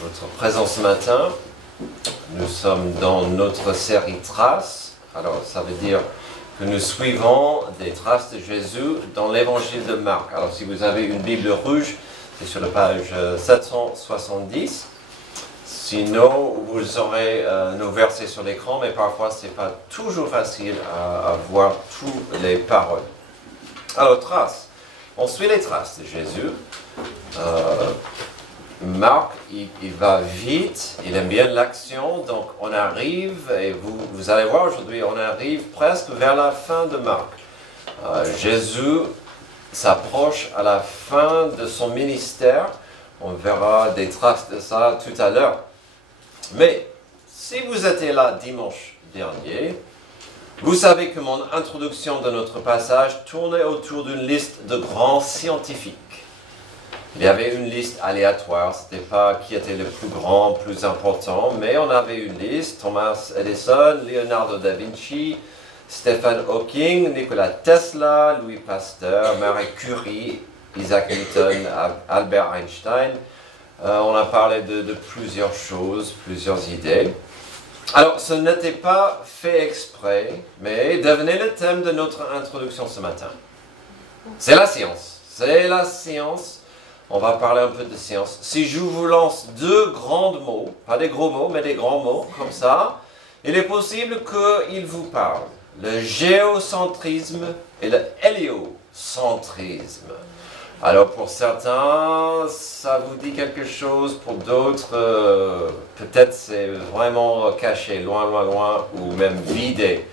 votre présence ce matin. Nous sommes dans notre série Traces. Alors, ça veut dire que nous suivons des traces de Jésus dans l'évangile de Marc. Alors, si vous avez une Bible rouge, c'est sur la page 770. Sinon, vous aurez nos versets sur l'écran, mais parfois, ce n'est pas toujours facile à voir toutes les paroles. Alors, traces. On suit les traces de Jésus. Marc, il va vite, il aime bien l'action, donc on arrive, et vous allez voir aujourd'hui, on arrive presque vers la fin de Marc. Jésus s'approche à la fin de son ministère, on verra des traces de ça tout à l'heure. Mais, si vous étiez là dimanche dernier, vous savez que mon introduction de notre passage tournait autour d'une liste de grands scientifiques. Il y avait une liste aléatoire, ce n'était pas qui était le plus grand, plus important, mais on avait une liste, Thomas Edison, Leonardo da Vinci, Stephen Hawking, Nikola Tesla, Louis Pasteur, Marie Curie, Isaac Newton, Albert Einstein. On a parlé de plusieurs choses, plusieurs idées. Alors, ce n'était pas fait exprès, mais devenait le thème de notre introduction ce matin. C'est la science. C'est la science. On va parler un peu de science. Si je vous lance deux grands mots, pas des gros mots, mais des grands mots, comme ça, il est possible qu'ils vous parlent. Le géocentrisme et le héliocentrisme. Alors pour certains, ça vous dit quelque chose, pour d'autres, peut-être c'est vraiment caché, loin, loin, loin, ou même vidé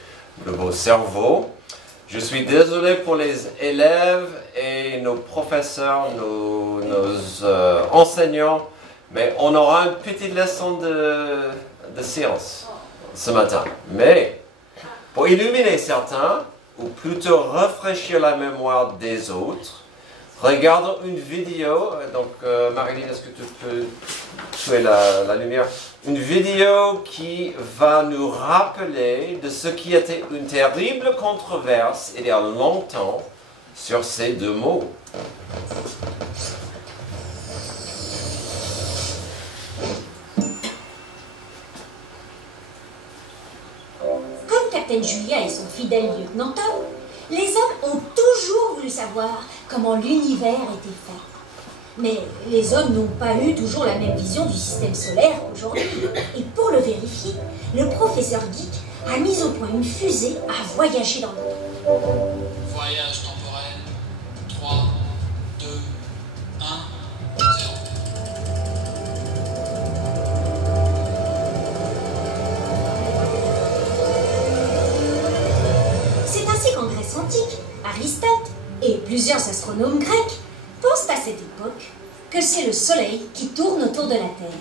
de vos cerveaux. Je suis désolé pour les élèves et nos professeurs, nos enseignants, mais on aura une petite leçon de science ce matin. Mais pour illuminer certains, ou plutôt rafraîchir la mémoire des autres, regardons une vidéo. Donc Marilyn, est-ce que tu peux tuer la lumière? Une vidéo qui va nous rappeler de ce qui était une terrible controverse il y a longtemps sur ces deux mots. Comme Captain Julia et son fidèle lieutenant Tom, les hommes ont toujours voulu savoir comment l'univers était fait. Mais les hommes n'ont pas eu toujours la même vision du système solaire qu'aujourd'hui. Et pour le vérifier, le professeur Geek a mis au point une fusée à voyager dans le temps. Voyage temporel. 3, 2, 1, 0. C'est ainsi qu'en Grèce antique, Aristote et plusieurs astronomes grecs pensent à cette époque que c'est le Soleil qui tourne autour de la Terre.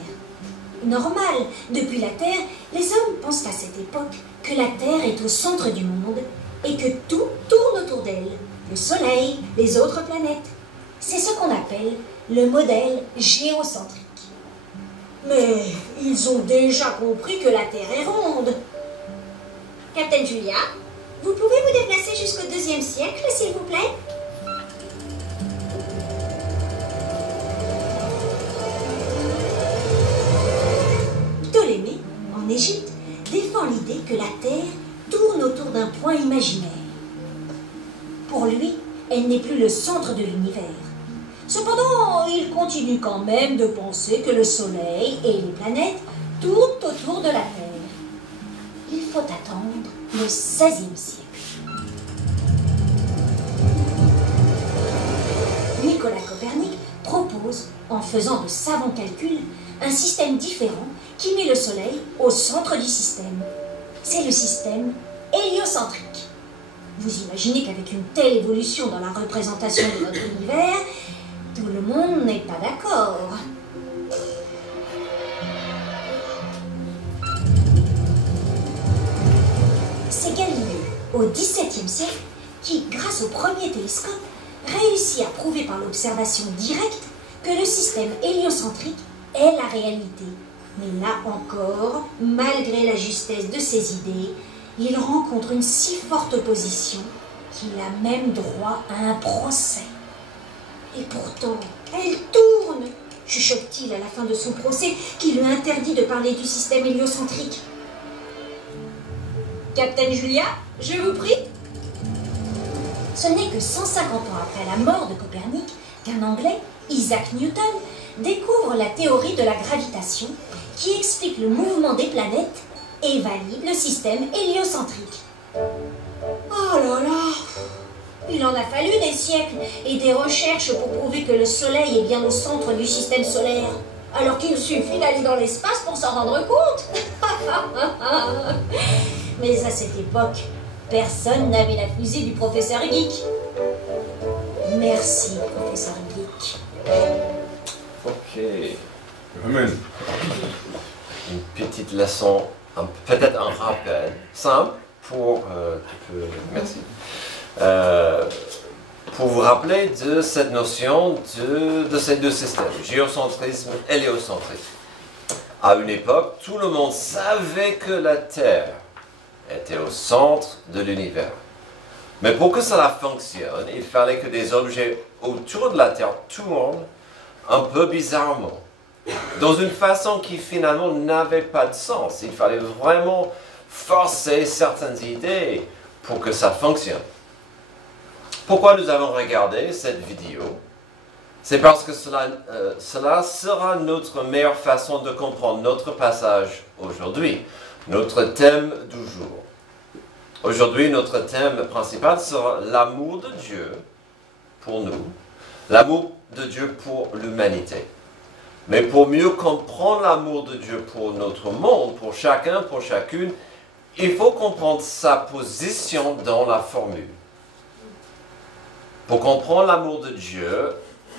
Normal, depuis la Terre, les hommes pensent à cette époque que la Terre est au centre du monde et que tout tourne autour d'elle, le Soleil, les autres planètes. C'est ce qu'on appelle le modèle géocentrique. Mais ils ont déjà compris que la Terre est ronde. Captain Julia, vous pouvez vous déplacer jusqu'au IIe siècle, s'il vous plaît? Ptolémée, en Égypte, défend l'idée que la Terre tourne autour d'un point imaginaire. Pour lui, elle n'est plus le centre de l'univers. Cependant, il continue quand même de penser que le Soleil et les planètes tournent autour de la Terre. Il faut attendre le XVIe siècle. Nicolas Copernic propose, en faisant de savants calculs, un système différent qui met le Soleil au centre du système. C'est le système héliocentrique. Vous imaginez qu'avec une telle évolution dans la représentation de notre univers, tout le monde n'est pas d'accord. C'est Galilée, au XVIIe siècle, qui, grâce au premier télescope, réussit à prouver par l'observation directe que le système héliocentrique est la réalité. Mais là encore, malgré la justesse de ses idées, il rencontre une si forte opposition qu'il a même droit à un procès. Et pourtant, elle tourne chuchote-t-il à la fin de son procès qui lui interdit de parler du système héliocentrique. Captain Julia, je vous prie. Ce n'est que 150 ans après la mort de Copernic qu'un Anglais, Isaac Newton, découvre la théorie de la gravitation qui explique le mouvement des planètes et valide le système héliocentrique. Oh là là! Il en a fallu des siècles et des recherches pour prouver que le Soleil est bien au centre du système solaire, alors qu'il suffit d'aller dans l'espace pour s'en rendre compte. Mais à cette époque, personne n'avait la fusée du professeur Geek. Merci, professeur Geek. Ok. Amen. Une petite leçon, peut-être un rappel simple pour, merci, pour vous rappeler de cette notion de ces deux systèmes, géocentrisme et héliocentrisme. À une époque, tout le monde savait que la Terre était au centre de l'univers. Mais pour que cela fonctionne, il fallait que des objets autour de la Terre tournent un peu bizarrement, dans une façon qui finalement n'avait pas de sens. Il fallait vraiment forcer certaines idées pour que ça fonctionne. Pourquoi nous avons regardé cette vidéo? C'est parce que cela sera notre meilleure façon de comprendre notre passage aujourd'hui, notre thème du jour. Aujourd'hui, notre thème principal sera l'amour de Dieu pour nous, l'amour de Dieu pour l'humanité. Mais pour mieux comprendre l'amour de Dieu pour notre monde, pour chacun, pour chacune, il faut comprendre sa position dans la formule. Pour comprendre l'amour de Dieu,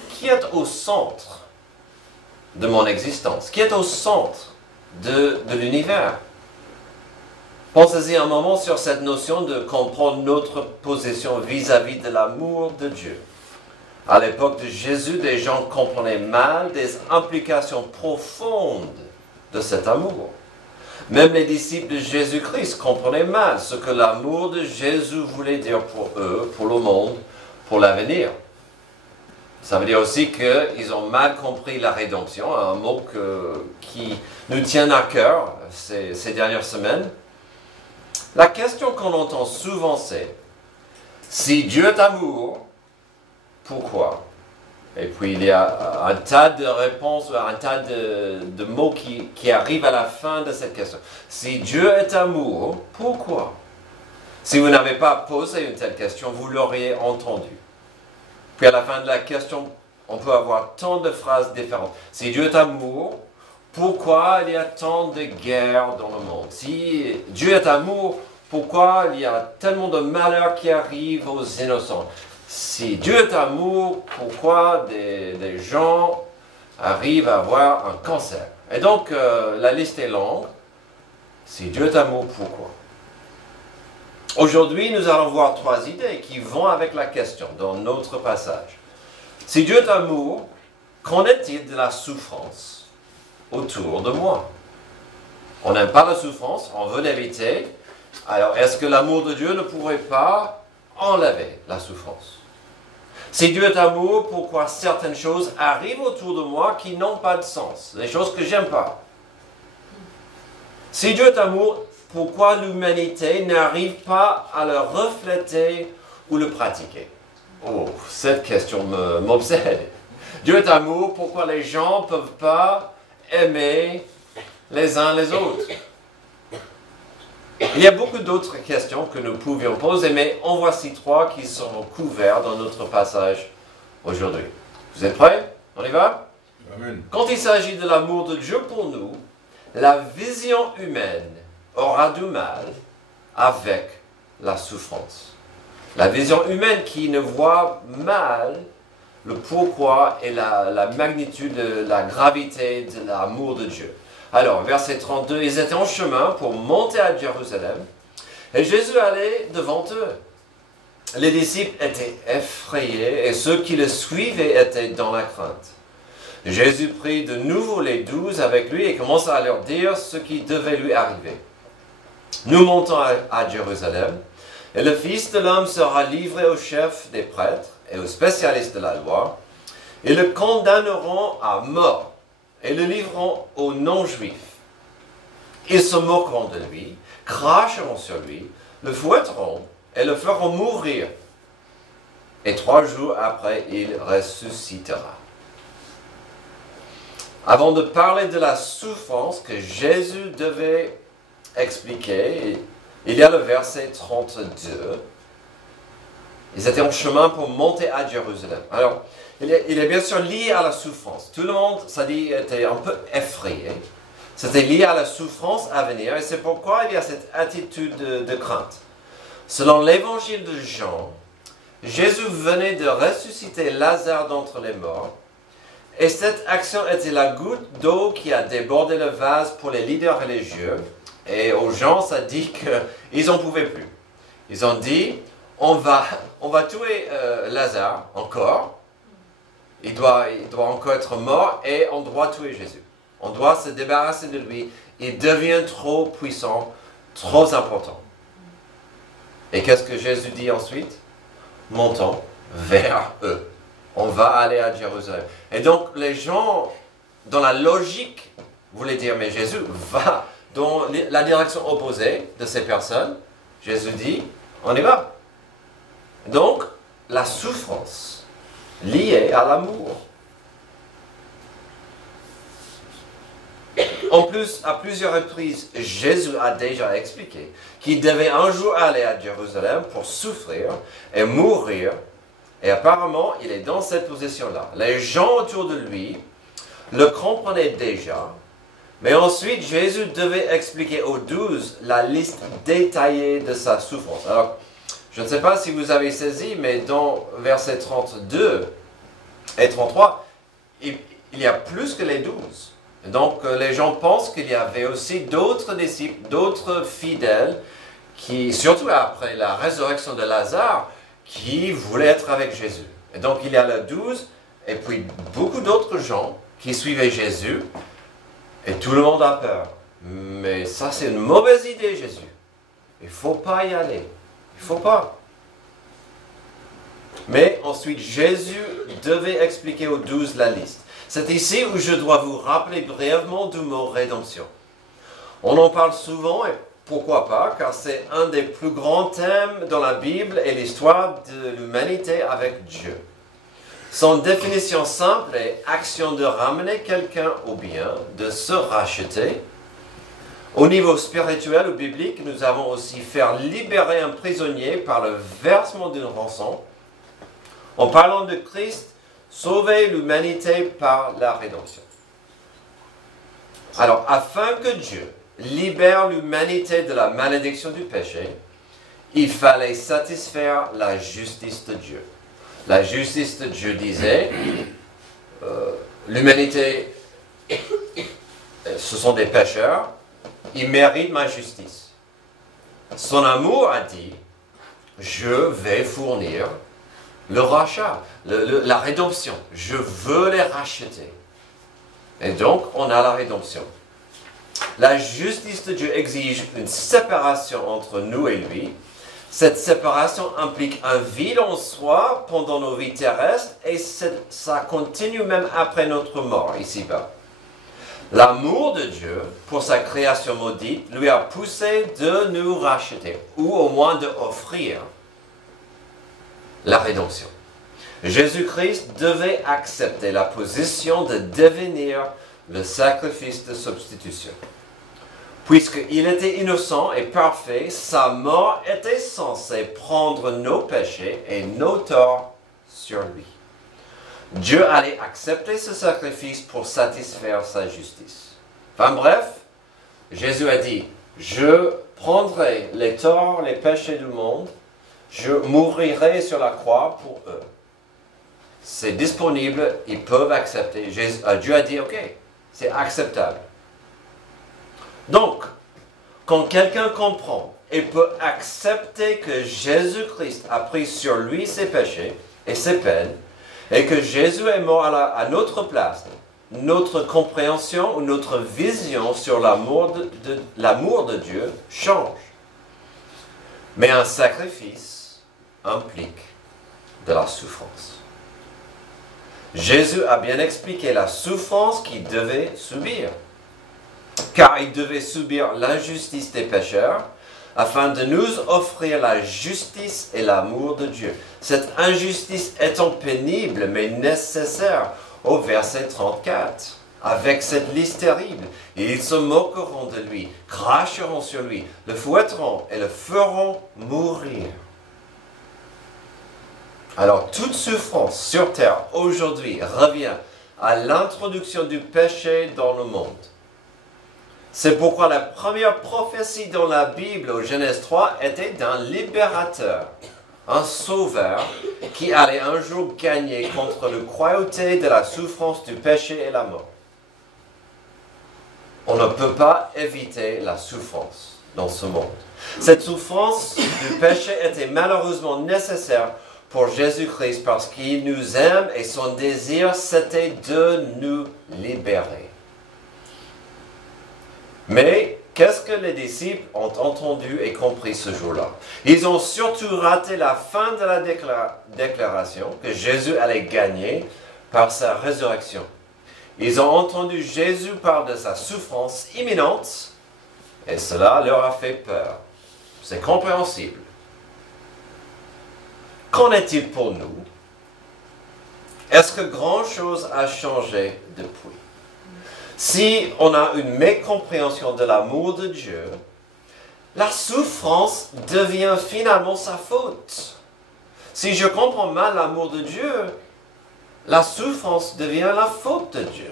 qui est au centre de mon existence, qui est au centre de l'univers. Pensez-y un moment sur cette notion de comprendre notre position vis-à-vis de l'amour de Dieu. À l'époque de Jésus, des gens comprenaient mal des implications profondes de cet amour. Même les disciples de Jésus-Christ comprenaient mal ce que l'amour de Jésus voulait dire pour eux, pour le monde, pour l'avenir. Ça veut dire aussi qu'ils ont mal compris la rédemption, un mot qui nous tient à cœur ces dernières semaines. La question qu'on entend souvent c'est, si Dieu est amour, pourquoi? Et puis il y a un tas de réponses, un tas de mots qui arrivent à la fin de cette question. Si Dieu est amour, pourquoi? Si vous n'avez pas posé une telle question, vous l'auriez entendu. Puis à la fin de la question, on peut avoir tant de phrases différentes. Si Dieu est amour, pourquoi il y a tant de guerres dans le monde? Si Dieu est amour, pourquoi il y a tellement de malheurs qui arrivent aux innocents? Si Dieu est amour, pourquoi des gens arrivent à avoir un cancer? Et donc, la liste est longue. Si Dieu est amour, pourquoi? Aujourd'hui, nous allons voir trois idées qui vont avec la question dans notre passage. Si Dieu est amour, qu'en est-il de la souffrance autour de moi? On n'aime pas la souffrance, on veut l'éviter. Alors, est-ce que l'amour de Dieu ne pourrait pas enlever la souffrance? Si Dieu est amour, pourquoi certaines choses arrivent autour de moi qui n'ont pas de sens, les choses que j'aime pas? Si Dieu est amour, pourquoi l'humanité n'arrive pas à le refléter ou le pratiquer? Oh, cette question m'obsède. Dieu est amour, pourquoi les gens ne peuvent pas aimer les uns les autres? Il y a beaucoup d'autres questions que nous pouvions poser, mais en voici trois qui seront couverts dans notre passage aujourd'hui. Vous êtes prêts? On y va? Amen. Quand il s'agit de l'amour de Dieu pour nous, la vision humaine aura du mal avec la souffrance. La vision humaine qui ne voit mal le pourquoi et la magnitude, la gravité de l'amour de Dieu. Alors, verset 32, ils étaient en chemin pour monter à Jérusalem et Jésus allait devant eux. Les disciples étaient effrayés et ceux qui le suivaient étaient dans la crainte. Jésus prit de nouveau les 12 avec lui et commença à leur dire ce qui devait lui arriver. Nous montons à Jérusalem et le Fils de l'homme sera livré aux chefs des prêtres et aux spécialistes de la loi. Ils le condamneront à mort et le livreront aux non-juifs. Ils se moqueront de lui, cracheront sur lui, le fouetteront et le feront mourir. Et 3 jours après, il ressuscitera. Avant de parler de la souffrance que Jésus devait expliquer, il y a le verset 32. Ils étaient en chemin pour monter à Jérusalem. Alors, il est bien sûr lié à la souffrance. Tout le monde, ça dit, était un peu effrayé. C'était lié à la souffrance à venir et c'est pourquoi il y a cette attitude de crainte. Selon l'évangile de Jean, Jésus venait de ressusciter Lazare d'entre les morts et cette action était la goutte d'eau qui a débordé le vase pour les leaders religieux et aux gens, ça dit qu'ils n'en pouvaient plus. Ils ont dit, on va tuer Lazare encore, il doit encore être mort et on doit tuer Jésus. On doit se débarrasser de lui. Il devient trop puissant, trop important. Et qu'est-ce que Jésus dit ensuite? Montons vers eux. On va aller à Jérusalem. Et donc les gens, dans la logique, voulaient dire, mais Jésus va dans la direction opposée de ces personnes. Jésus dit, on y va. Donc, la souffrance liée à l'amour. En plus, à plusieurs reprises, Jésus a déjà expliqué qu'il devait un jour aller à Jérusalem pour souffrir et mourir. Et apparemment, il est dans cette position-là. Les gens autour de lui le comprenaient déjà. Mais ensuite, Jésus devait expliquer aux 12 la liste détaillée de sa souffrance. Alors, je ne sais pas si vous avez saisi, mais dans versets 32 et 33, il y a plus que les 12. Donc, les gens pensent qu'il y avait aussi d'autres disciples, d'autres fidèles, qui, surtout après la résurrection de Lazare, qui voulaient être avec Jésus. Et donc, il y a les 12, et puis beaucoup d'autres gens qui suivaient Jésus, et tout le monde a peur. Mais ça, c'est une mauvaise idée, Jésus. Il ne faut pas y aller. Il ne faut pas. Mais ensuite, Jésus devait expliquer aux 12 la liste. C'est ici où je dois vous rappeler brièvement du mot rédemption. On en parle souvent, et pourquoi pas, car c'est un des plus grands thèmes dans la Bible et l'histoire de l'humanité avec Dieu. Son définition simple est action de ramener quelqu'un au bien, de se racheter. Au niveau spirituel ou biblique, nous avons aussi faire libérer un prisonnier par le versement d'une rançon. En parlant de Christ, sauver l'humanité par la rédemption. Alors, afin que Dieu libère l'humanité de la malédiction du péché, il fallait satisfaire la justice de Dieu. La justice de Dieu disait, l'humanité, ce sont des pécheurs, ils méritent ma justice. Son amour a dit, je vais fournir le rachat, la rédemption. Je veux les racheter. Et donc, on a la rédemption. La justice de Dieu exige une séparation entre nous et lui. Cette séparation implique un vide en soi pendant nos vies terrestres et ça continue même après notre mort ici-bas. L'amour de Dieu pour sa création maudite lui a poussé de nous racheter ou au moins d'offrir la rédemption. Jésus-Christ devait accepter la position de devenir le sacrifice de substitution. Puisqu'il était innocent et parfait, sa mort était censée prendre nos péchés et nos torts sur lui. Dieu allait accepter ce sacrifice pour satisfaire sa justice. Enfin bref, Jésus a dit, je prendrai les torts, les péchés du monde, je mourirai sur la croix pour eux. C'est disponible, ils peuvent accepter. Dieu a dit, ok, c'est acceptable. Donc, quand quelqu'un comprend et peut accepter que Jésus-Christ a pris sur lui ses péchés et ses peines, et que Jésus est mort à notre place, notre compréhension ou notre vision sur l'amour de Dieu change. Mais un sacrifice implique de la souffrance. Jésus a bien expliqué la souffrance qu'il devait subir, car il devait subir l'injustice des pécheurs, afin de nous offrir la justice et l'amour de Dieu. Cette injustice étant pénible mais nécessaire, au verset 34. Avec cette liste terrible, ils se moqueront de lui, cracheront sur lui, le fouetteront et le feront mourir. Alors toute souffrance sur terre aujourd'hui revient à l'introduction du péché dans le monde. C'est pourquoi la première prophétie dans la Bible, au Genèse 3, était d'un libérateur, un sauveur, qui allait un jour gagner contre le cruauté de la souffrance du péché et la mort. On ne peut pas éviter la souffrance dans ce monde. Cette souffrance du péché était malheureusement nécessaire pour Jésus-Christ parce qu'il nous aime et son désir c'était de nous libérer. Mais qu'est-ce que les disciples ont entendu et compris ce jour-là? Ils ont surtout raté la fin de la déclaration que Jésus allait gagner par sa résurrection. Ils ont entendu Jésus parler de sa souffrance imminente et cela leur a fait peur. C'est compréhensible. Qu'en est-il pour nous? Est-ce que grand-chose a changé depuis? Si on a une mécompréhension de l'amour de Dieu, la souffrance devient finalement sa faute. Si je comprends mal l'amour de Dieu, la souffrance devient la faute de Dieu.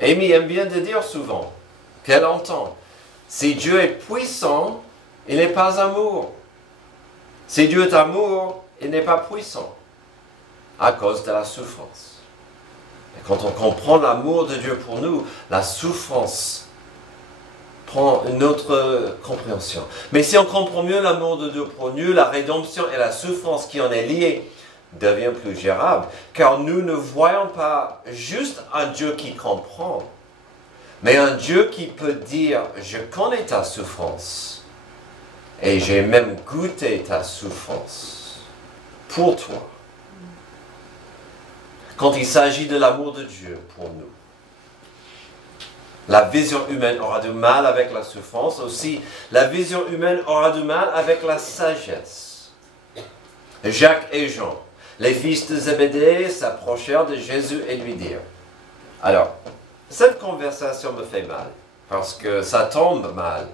Amy aime bien de dire souvent qu'elle entend, si Dieu est puissant, il n'est pas amour. Si Dieu est amour, il n'est pas puissant à cause de la souffrance. Et quand on comprend l'amour de Dieu pour nous, la souffrance prend une autre compréhension. Mais si on comprend mieux l'amour de Dieu pour nous, la rédemption et la souffrance qui en est liée devient plus gérable, car nous ne voyons pas juste un Dieu qui comprend, mais un Dieu qui peut dire « Je connais ta souffrance et j'ai même goûté ta souffrance pour toi ». Quand il s'agit de l'amour de Dieu pour nous, la vision humaine aura du mal avec la souffrance, aussi la vision humaine aura du mal avec la sagesse. Jacques et Jean, les fils de Zébédée, s'approchèrent de Jésus et lui dirent. Alors, cette conversation me fait mal, parce que ça tombe mal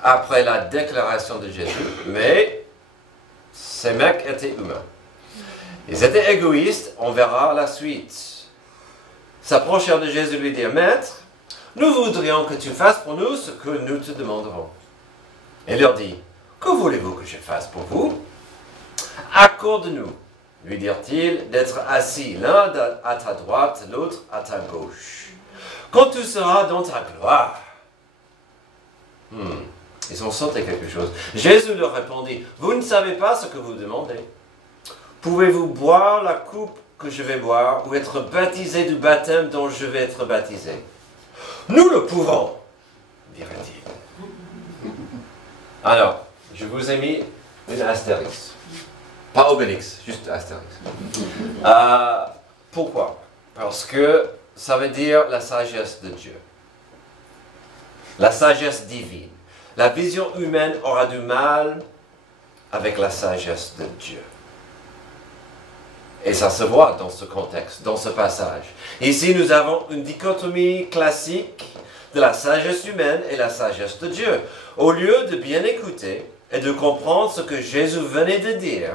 après la déclaration de Jésus, mais ces mecs étaient humains. Ils étaient égoïstes, on verra la suite. S'approchèrent de Jésus et lui dirent, Maître, nous voudrions que tu fasses pour nous ce que nous te demanderons. Il leur dit, que voulez-vous que je fasse pour vous? Accorde-nous, lui dirent-ils, d'être assis l'un à ta droite, l'autre à ta gauche. Quand tu seras dans ta gloire. Ils ont sauté quelque chose. Jésus leur répondit, vous ne savez pas ce que vous demandez. Pouvez-vous boire la coupe que je vais boire ou être baptisé du baptême dont je vais être baptisé? Nous le pouvons, dirait-il. Alors, je vous ai mis une astérix. Pas Obélix, juste astérix. Pourquoi? Parce que ça veut dire la sagesse de Dieu. La sagesse divine. La vision humaine aura du mal avec la sagesse de Dieu. Et ça se voit dans ce contexte, dans ce passage. Ici, nous avons une dichotomie classique de la sagesse humaine et la sagesse de Dieu. Au lieu de bien écouter et de comprendre ce que Jésus venait de dire,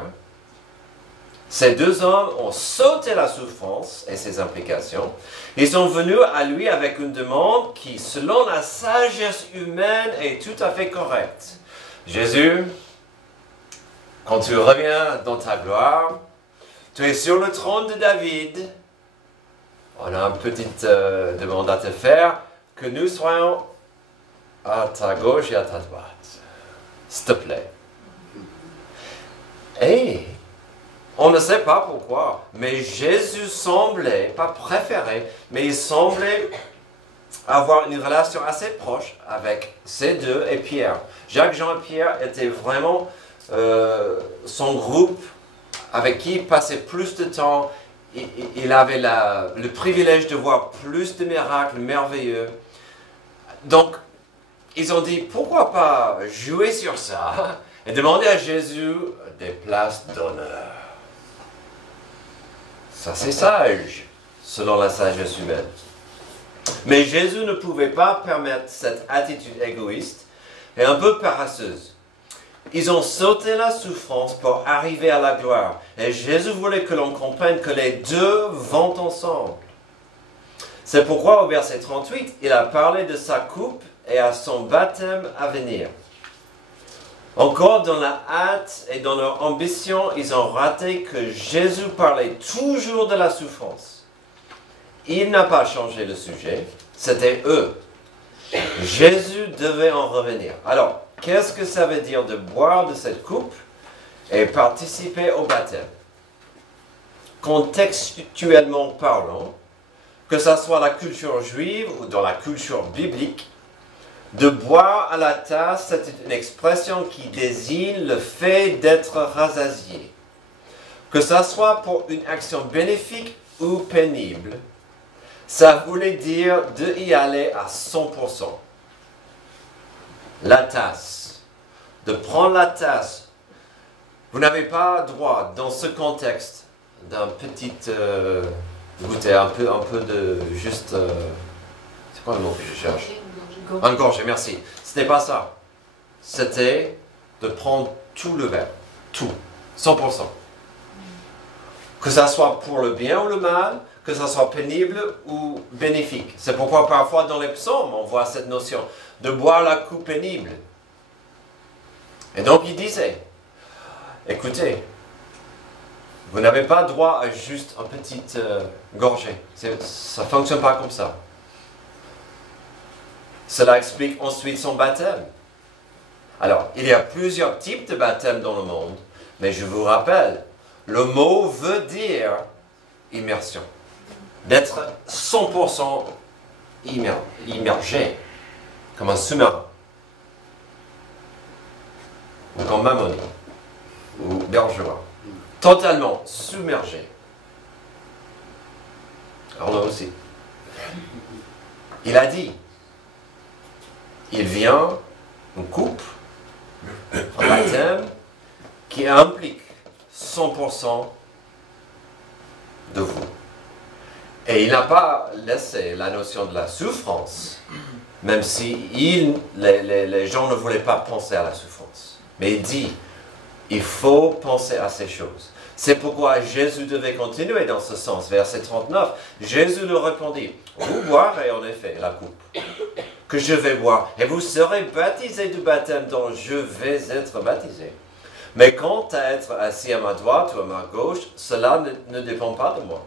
ces deux hommes ont sauté la souffrance et ses implications. Ils sont venus à lui avec une demande qui, selon la sagesse humaine, est tout à fait correcte. Jésus, quand tu reviens dans ta gloire, tu es sur le trône de David. On a une petite demande à te faire, que nous soyons à ta gauche et à ta droite. S'il te plaît. Et on ne sait pas pourquoi, mais Jésus semblait, pas préféré, mais il semblait avoir une relation assez proche avec ces deux et Pierre. Jacques, Jean et Pierre étaient vraiment son groupe avec qui il passait plus de temps. Il avait le privilège de voir plus de miracles merveilleux. Donc, ils ont dit, pourquoi pas jouer sur ça et demander à Jésus des places d'honneur. Ça, c'est sage, selon la sagesse humaine. Mais Jésus ne pouvait pas permettre cette attitude égoïste et un peu paresseuse. Ils ont sauté la souffrance pour arriver à la gloire. Et Jésus voulait que l'on comprenne que les deux vont ensemble. C'est pourquoi au verset 38, il a parlé de sa coupe et à son baptême à venir. Encore dans la hâte et dans leur ambition, ils ont raté que Jésus parlait toujours de la souffrance. Il n'a pas changé le sujet, c'était eux. Jésus devait en revenir. Alors, qu'est-ce que ça veut dire de boire de cette coupe et participer au baptême? Contextuellement parlant, que ce soit la culture juive ou dans la culture biblique, de boire à la tasse, c'est une expression qui désigne le fait d'être rassasié. Que ce soit pour une action bénéfique ou pénible, ça voulait dire d'y aller à 100%. La tasse, de prendre la tasse. Vous n'avez pas droit, dans ce contexte, d'un petit goûter, un peu de juste... c'est quoi le mot que je cherche? Un gorgée, merci. Ce n'était pas ça. C'était de prendre tout le verre. Tout. 100%. Que ça soit pour le bien ou le mal, que ça soit pénible ou bénéfique. C'est pourquoi parfois dans les psaumes, on voit cette notion de boire la coupe pénible. Et donc il disait, écoutez, vous n'avez pas droit à juste une petite gorgée. Ça ne fonctionne pas comme ça. Cela explique ensuite son baptême. Alors, il y a plusieurs types de baptême dans le monde, mais je vous rappelle, le mot veut dire immersion. D'être 100% immergé, comme un sous-marin, ou comme Mamoni, ou Bergerac. Totalement submergé. Arnaud aussi. Il a dit, il vient une coupe, un baptême, qui implique 100% de vous. Et il n'a pas laissé la notion de la souffrance, même si les gens ne voulaient pas penser à la souffrance. Mais il dit, il faut penser à ces choses. C'est pourquoi Jésus devait continuer dans ce sens. Verset 39, Jésus leur répondit, vous boirez en effet la coupe que je vais boire, et vous serez baptisés du baptême dont je vais être baptisé. Mais quant à être assis à ma droite ou à ma gauche, cela ne dépend pas de moi.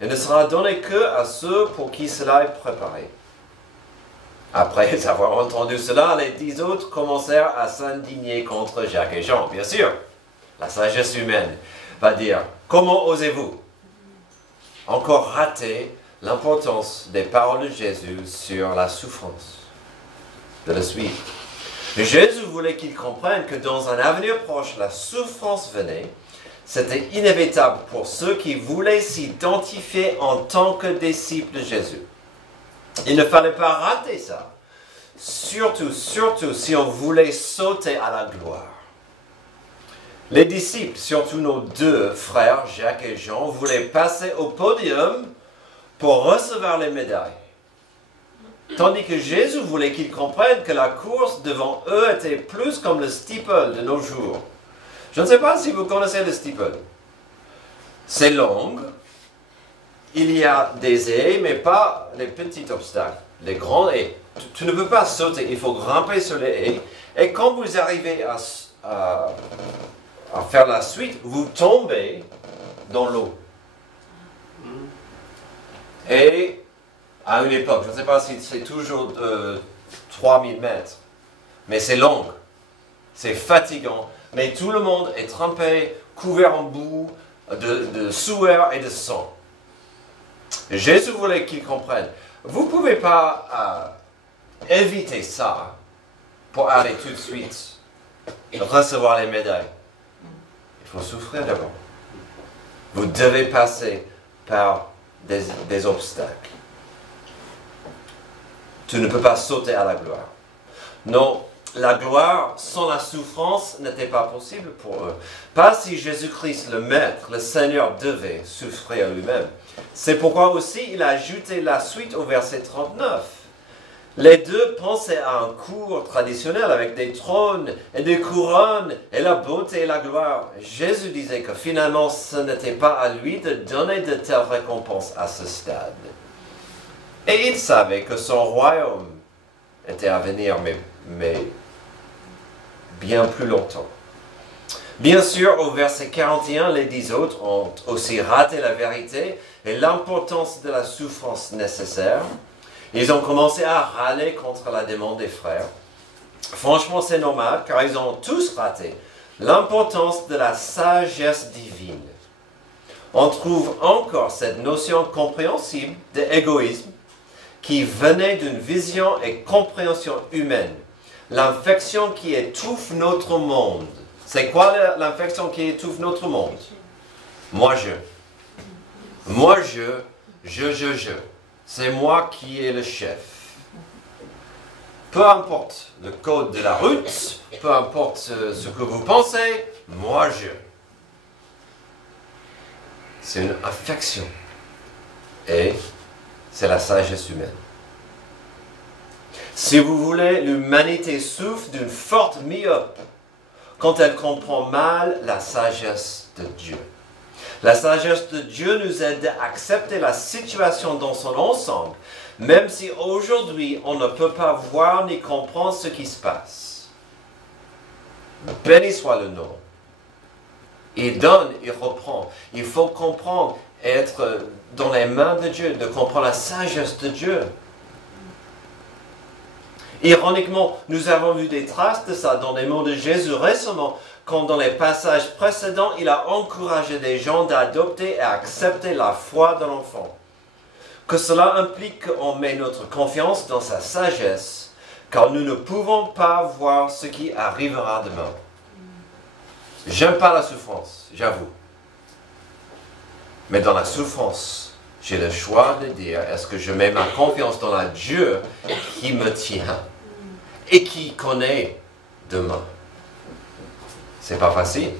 Il ne sera donné que à ceux pour qui cela est préparé. Après avoir entendu cela, les 10 autres commencèrent à s'indigner contre Jacques et Jean. Bien sûr, la sagesse humaine va dire, comment osez-vous encore rater l'importance des paroles de Jésus sur la souffrance de le suivre? Mais Jésus voulait qu'ils comprennent que dans un avenir proche, la souffrance venait. C'était inévitable pour ceux qui voulaient s'identifier en tant que disciples de Jésus. Il ne fallait pas rater ça. Surtout si on voulait sauter à la gloire. Les disciples, surtout nos deux frères, Jacques et Jean, voulaient passer au podium pour recevoir les médailles. Tandis que Jésus voulait qu'ils comprennent que la course devant eux était plus comme le steeple de nos jours. Je ne sais pas si vous connaissez le steeple. C'est long. Il y a des haies, mais pas les petits obstacles. Les grands haies. Tu ne peux pas sauter, il faut grimper sur les haies. Et quand vous arrivez à faire la suite, vous tombez dans l'eau. Et à une époque, je ne sais pas si c'est toujours 3000 mètres, mais c'est long, c'est fatigant, mais tout le monde est trempé, couvert en boue, de sueur et de sang. Jésus voulait qu'ils comprennent, vous ne pouvez pas éviter ça pour aller tout de suite recevoir les médailles. Il faut souffrir d'abord. Vous devez passer par des obstacles. Tu ne peux pas sauter à la gloire. Non, la gloire sans la souffrance n'était pas possible pour eux. Pas si Jésus-Christ, le Maître, le Seigneur, devait souffrir lui-même. C'est pourquoi aussi il a ajouté la suite au verset 39. Les deux pensaient à un cours traditionnel avec des trônes et des couronnes et la beauté et la gloire. Jésus disait que finalement ce n'était pas à lui de donner de telles récompenses à ce stade. Et il savait que son royaume était à venir, mais bien plus longtemps. Bien sûr, au verset 41, les 10 autres ont aussi raté la vérité et l'importance de la souffrance nécessaire. Ils ont commencé à râler contre la demande des frères. Franchement, c'est normal, car ils ont tous raté l'importance de la sagesse divine. On trouve encore cette notion compréhensible d'égoïsme qui venait d'une vision et compréhension humaine. L'infection qui étouffe notre monde. C'est quoi l'infection qui étouffe notre monde? Moi, je. Moi, je. C'est moi qui est le chef. Peu importe le code de la route, peu importe ce que vous pensez, moi, je. C'est une affection. Et c'est la sagesse humaine. Si vous voulez, l'humanité souffre d'une forte myope quand elle comprend mal la sagesse de Dieu. La sagesse de Dieu nous aide à accepter la situation dans son ensemble, même si aujourd'hui on ne peut pas voir ni comprendre ce qui se passe. Béni soit le nom. Il donne, il reprend. Il faut comprendre, être dans les mains de Dieu, de comprendre la sagesse de Dieu. Ironiquement, nous avons vu des traces de ça dans les mots de Jésus récemment, quand dans les passages précédents, il a encouragé des gens d'adopter et accepter la foi de l'enfant. Que cela implique qu'on met notre confiance dans sa sagesse, car nous ne pouvons pas voir ce qui arrivera demain. J'aime pas la souffrance, j'avoue. Mais dans la souffrance, j'ai le choix de dire, est-ce que je mets ma confiance dans le Dieu qui me tient et qui connaît demain? C'est pas facile.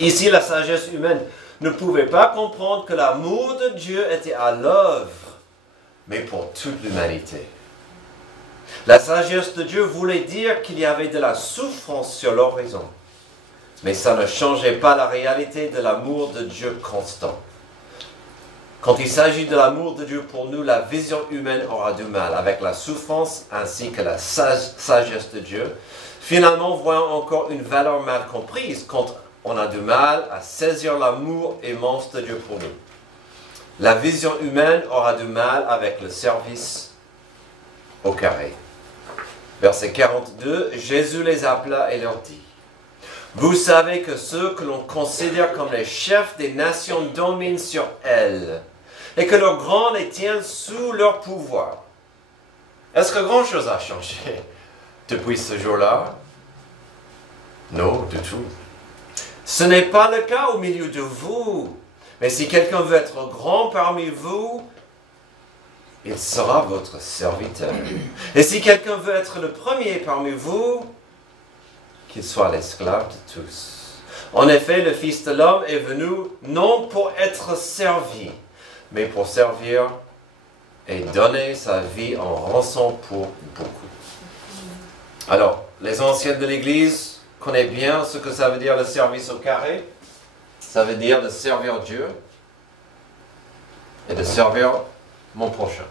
Ici, la sagesse humaine ne pouvait pas comprendre que l'amour de Dieu était à l'œuvre, mais pour toute l'humanité. La sagesse de Dieu voulait dire qu'il y avait de la souffrance sur l'horizon, mais ça ne changeait pas la réalité de l'amour de Dieu constant. Quand il s'agit de l'amour de Dieu pour nous, la vision humaine aura du mal avec la souffrance ainsi que la sagesse de Dieu. Finalement, voyons encore une valeur mal comprise quand on a du mal à saisir l'amour immense de Dieu pour nous. La vision humaine aura du mal avec le service au carré. Verset 42, Jésus les appela et leur dit, « Vous savez que ceux que l'on considère comme les chefs des nations dominent sur elles, et que leurs grands les tiennent sous leur pouvoir. » Est-ce que grand-chose a changé depuis ce jour-là? Non, du tout. Ce n'est pas le cas au milieu de vous. Mais si quelqu'un veut être grand parmi vous, il sera votre serviteur. Et si quelqu'un veut être le premier parmi vous, qu'il soit l'esclave de tous. En effet, le Fils de l'homme est venu non pour être servi, mais pour servir et donner sa vie en rançon pour beaucoup. Alors, les anciens de l'Église connaissent bien ce que ça veut dire le service au carré. Ça veut dire de servir Dieu et de servir mon prochain.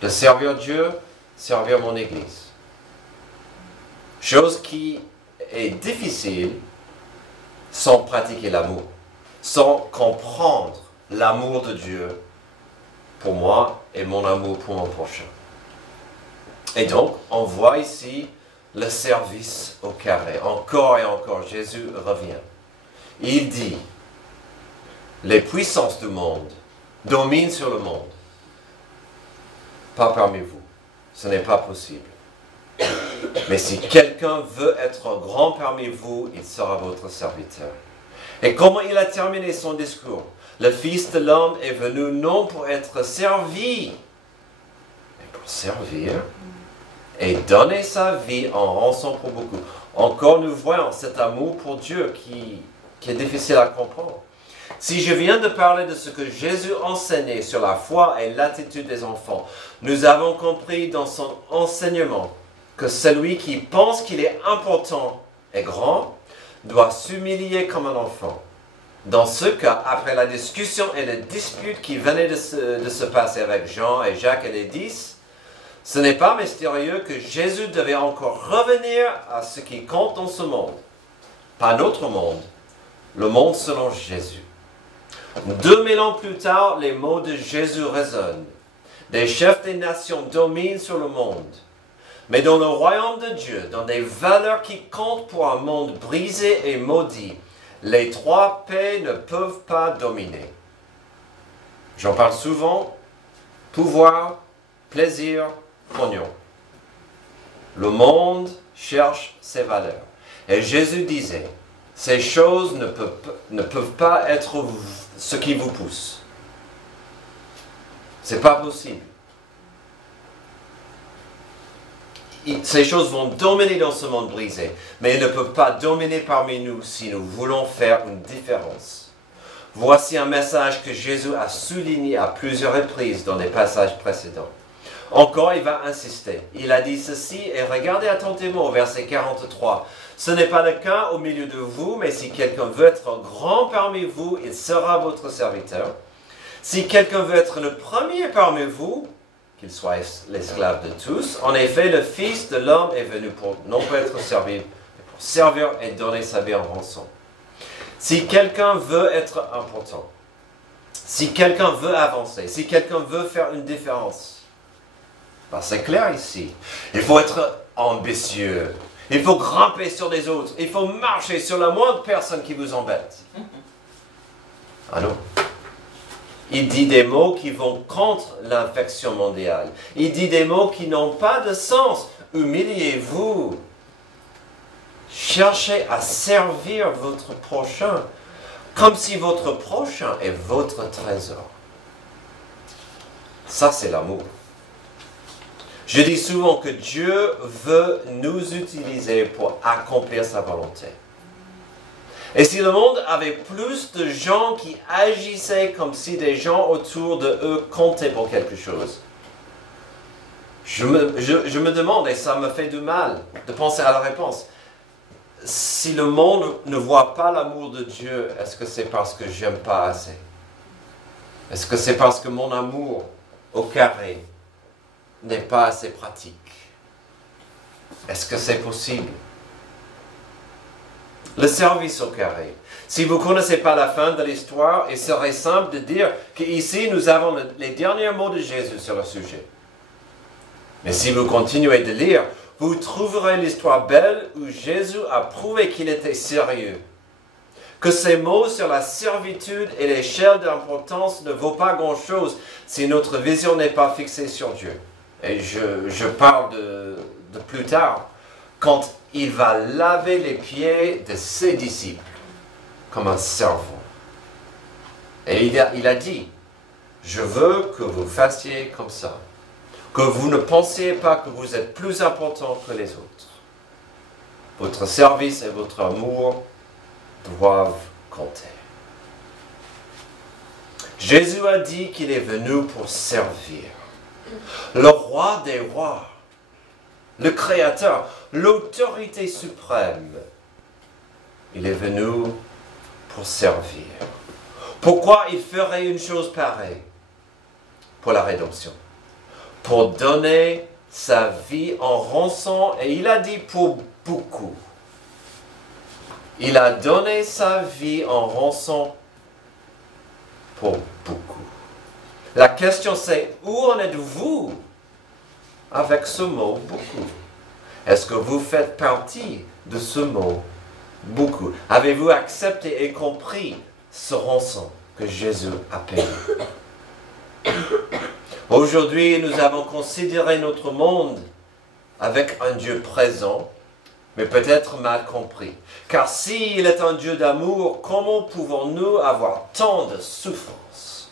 De servir Dieu, servir mon Église. Chose qui est difficile sans pratiquer l'amour, sans comprendre l'amour de Dieu pour moi et mon amour pour mon prochain. Et donc, on voit ici le service au carré. Encore et encore, Jésus revient. Il dit, les puissances du monde dominent sur le monde. Pas parmi vous. Ce n'est pas possible. Mais si quelqu'un veut être grand parmi vous, il sera votre serviteur. Et comment il a terminé son discours? Le Fils de l'homme est venu non pour être servi, mais pour servir et donner sa vie en rançon pour beaucoup. Encore nous voyons cet amour pour Dieu qui est difficile à comprendre. Si je viens de parler de ce que Jésus enseignait sur la foi et l'attitude des enfants, nous avons compris dans son enseignement que celui qui pense qu'il est important et grand doit s'humilier comme un enfant. Dans ce cas, après la discussion et la dispute qui venaient de se passer avec Jean et Jacques et les 10, ce n'est pas mystérieux que Jésus devait encore revenir à ce qui compte dans ce monde. Pas notre monde, le monde selon Jésus. 2000 ans plus tard, les mots de Jésus résonnent. Des chefs des nations dominent sur le monde. Mais dans le royaume de Dieu, dans des valeurs qui comptent pour un monde brisé et maudit, les trois paix ne peuvent pas dominer. J'en parle souvent, pouvoir, plaisir, pognon. Le monde cherche ses valeurs. Et Jésus disait, ces choses ne peuvent pas être ce qui vous pousse. C'est pas possible. Ces choses vont dominer dans ce monde brisé, mais elles ne peuvent pas dominer parmi nous si nous voulons faire une différence. Voici un message que Jésus a souligné à plusieurs reprises dans les passages précédents. Encore, il va insister. Il a dit ceci, et regardez attentivement au verset 43. Ce n'est pas le cas au milieu de vous, mais si quelqu'un veut être grand parmi vous, il sera votre serviteur. Si quelqu'un veut être le premier parmi vous, qu'il soit l'esclave de tous. En effet, le Fils de l'homme est venu non pour être servi, mais pour servir et donner sa vie en rançon. Si quelqu'un veut être important, si quelqu'un veut avancer, si quelqu'un veut faire une différence, c'est clair ici. Il faut être ambitieux. Il faut grimper sur les autres. Il faut marcher sur la moindre personne qui vous embête. Ah non. Il dit des mots qui vont contre l'infection mondiale. Il dit des mots qui n'ont pas de sens. Humiliez-vous. Cherchez à servir votre prochain, comme si votre prochain est votre trésor. Ça, c'est l'amour. Je dis souvent que Dieu veut nous utiliser pour accomplir sa volonté. Et si le monde avait plus de gens qui agissaient comme si des gens autour de eux comptaient pour quelque chose, je me demande, et ça me fait du mal de penser à la réponse, si le monde ne voit pas l'amour de Dieu, est-ce que c'est parce que j'aime pas assez? Est-ce que c'est parce que mon amour au carré n'est pas assez pratique? Est-ce que c'est possible? Le service au carré. Si vous ne connaissez pas la fin de l'histoire, il serait simple de dire qu'ici nous avons les derniers mots de Jésus sur le sujet. Mais si vous continuez de lire, vous trouverez l'histoire belle où Jésus a prouvé qu'il était sérieux. Que ces mots sur la servitude et l'échelle d'importance ne vaut pas grand-chose si notre vision n'est pas fixée sur Dieu. Et je parle de plus tard, quand il va laver les pieds de ses disciples comme un servant. Et il a dit, je veux que vous fassiez comme ça, que vous ne pensiez pas que vous êtes plus important que les autres. Votre service et votre amour doivent compter. Jésus a dit qu'il est venu pour servir. Le roi des rois, le Créateur, l'autorité suprême, il est venu pour servir. Pourquoi il ferait une chose pareille? Pour la rédemption. Pour donner sa vie en rançon, et il a dit pour beaucoup. Il a donné sa vie en rançon pour beaucoup. La question c'est, où en êtes-vous avec ce mot beaucoup? Est-ce que vous faites partie de ce mot beaucoup? Avez-vous accepté et compris ce rançon que Jésus a payé? Aujourd'hui, nous avons considéré notre monde avec un Dieu présent mais peut-être mal compris. Car s'il est un Dieu d'amour, comment pouvons-nous avoir tant de souffrance?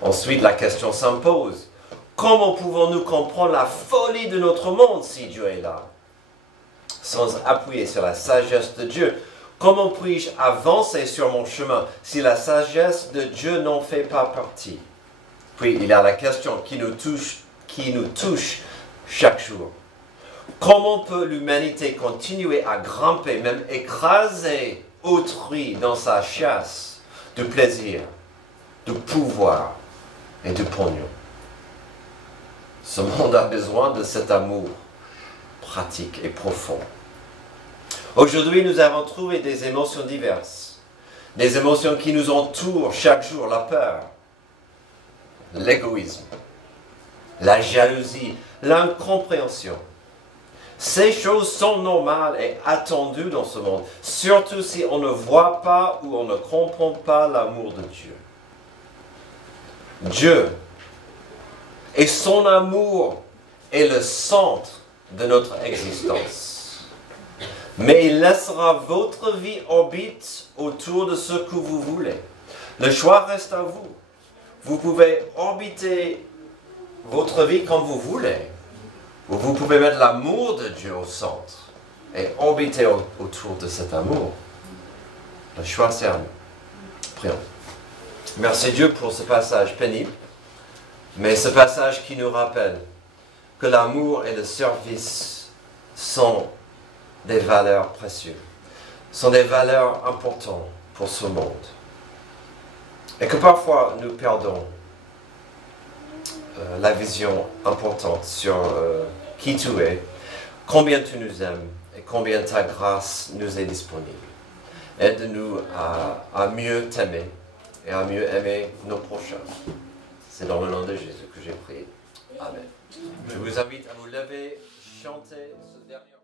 Ensuite, la question s'impose. Comment pouvons-nous comprendre la folie de notre monde si Dieu est là? Sans appuyer sur la sagesse de Dieu, comment puis-je avancer sur mon chemin si la sagesse de Dieu n'en fait pas partie? Puis il y a la question qui nous touche chaque jour. Comment peut l'humanité continuer à grimper, même écraser autrui dans sa chasse de plaisir, de pouvoir et de pognon? Ce monde a besoin de cet amour pratique et profond. Aujourd'hui, nous avons trouvé des émotions diverses, des émotions qui nous entourent chaque jour, la peur, l'égoïsme, la jalousie, l'incompréhension. Ces choses sont normales et attendues dans ce monde, surtout si on ne voit pas ou on ne comprend pas l'amour de Dieu. Dieu et son amour est le centre de notre existence. Mais il laissera votre vie orbiter autour de ce que vous voulez. Le choix reste à vous. Vous pouvez orbiter votre vie comme vous voulez. Ou vous pouvez mettre l'amour de Dieu au centre et orbiter autour de cet amour. Le choix c'est à nous. Prions. Merci Dieu pour ce passage pénible, mais ce passage qui nous rappelle que l'amour et le service sont des valeurs précieuses, sont des valeurs importantes pour ce monde. Et que parfois nous perdons la vision importante sur qui tu es, combien tu nous aimes et combien ta grâce nous est disponible. Aide-nous à mieux t'aimer et à mieux aimer nos prochains. C'est dans le nom de Jésus que j'ai prié. Amen. Je vous invite à vous lever, chanter ce dernier...